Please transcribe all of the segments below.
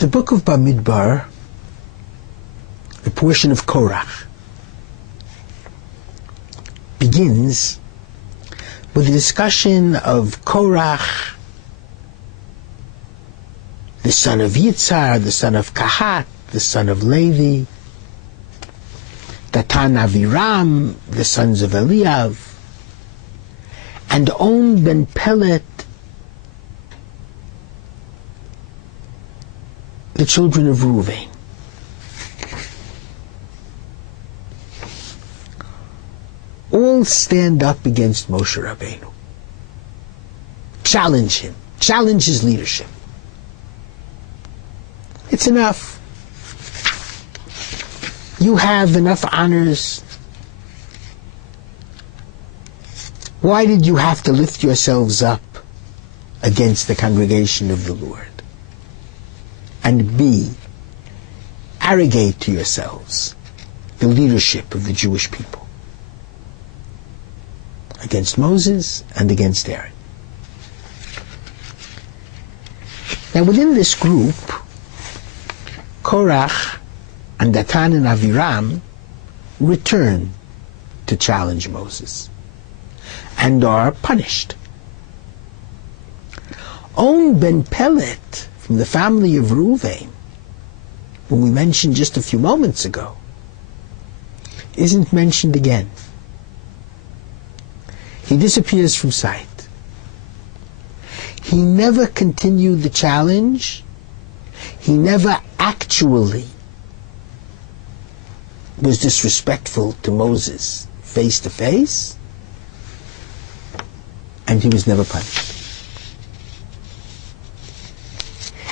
The book of BaMidbar, the portion of Korach, begins with a discussion of Korach, the son of Yitzhar, the son of Kahat, the son of Levi, Datan Aviram, the sons of Eliav, and On ben Pelet, the children of Reuven. All stand up against Moshe Rabbeinu. Challenge him. Challenge his leadership. It's enough. You have enough honors. Why did you have to lift yourselves up against the congregation of the Lord? And B, arrogate to yourselves the leadership of the Jewish people against Moses and against Aaron. Now within this group, Korach and Datan and Aviram return to challenge Moses and are punished. On ben Pelet, from the family of Reuven, whom we mentioned just a few moments ago, isn't mentioned again. He disappears from sight. He never continued the challenge. He never actually was disrespectful to Moses face to face, and he was never punished.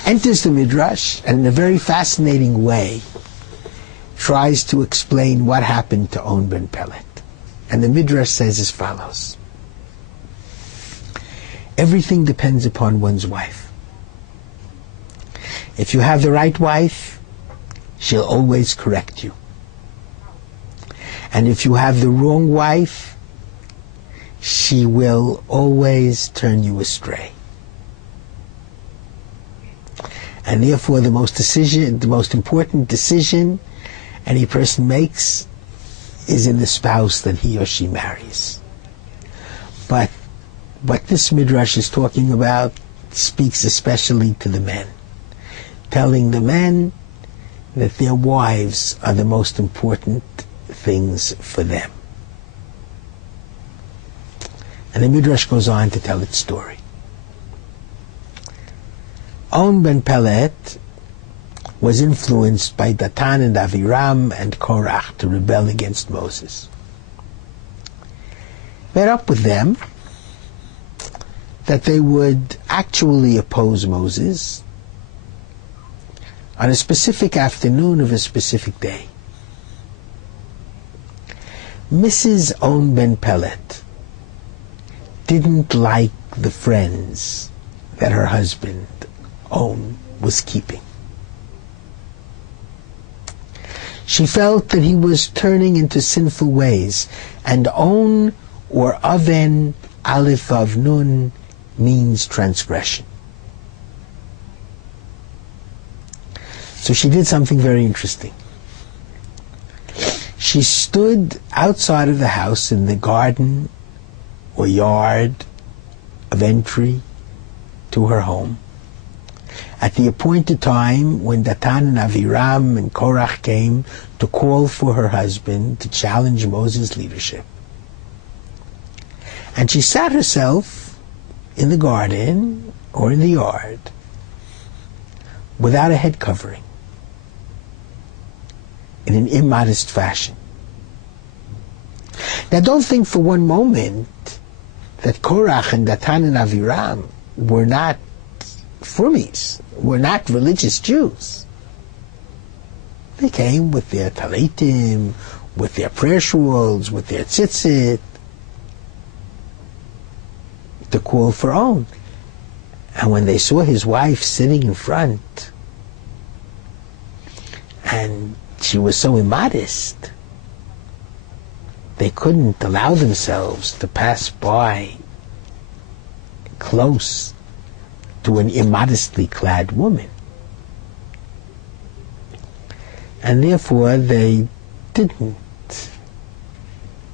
Enters the Midrash, and in a very fascinating way tries to explain what happened to On ben Pelet. And the Midrash says as follows: everything depends upon one's wife. If you have the right wife, she'll always correct you. And if you have the wrong wife, she will always turn you astray. And therefore the most important decision any person makes is in the spouse that he or she marries. But what this Midrash is talking about speaks especially to the men, telling the men that their wives are the most important things for them. And the Midrash goes on to tell its story. On ben Pelet was influenced by Datan and Aviram and Korach to rebel against Moses. Made up with them that they would actually oppose Moses on a specific afternoon of a specific day. Mrs. On ben Pelet didn't like the friends that her husband On was keeping. She felt that he was turning into sinful ways, and On, or Aven, Aleph Vav Nun, means transgression. So she did something very interesting. She stood outside of the house in the garden or yard of entry to her home at the appointed time when Datan and Aviram and Korach came to call for her husband to challenge Moses' leadership. And she sat herself in the garden or in the yard without a head covering, in an immodest fashion. Now don't think for one moment that Korach and Datan and Aviram were not Frumis, were not religious Jews. They came with their taletim, with their prayer shawls, with their tzitzit, to call for On. And when they saw his wife sitting in front, and she was so immodest, they couldn't allow themselves to pass by close to an immodestly clad woman. And therefore they didn't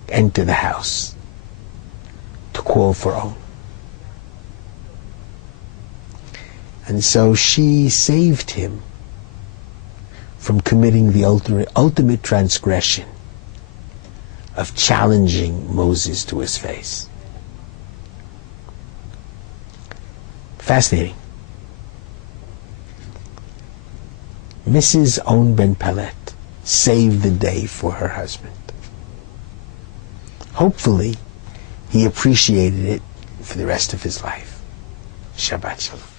enter the house to call for own. And so she saved him from committing the ultimate transgression of challenging Moses to his face. Fascinating. Mrs. On Ben Pelet saved the day for her husband. Hopefully, he appreciated it for the rest of his life. Shabbat Shalom.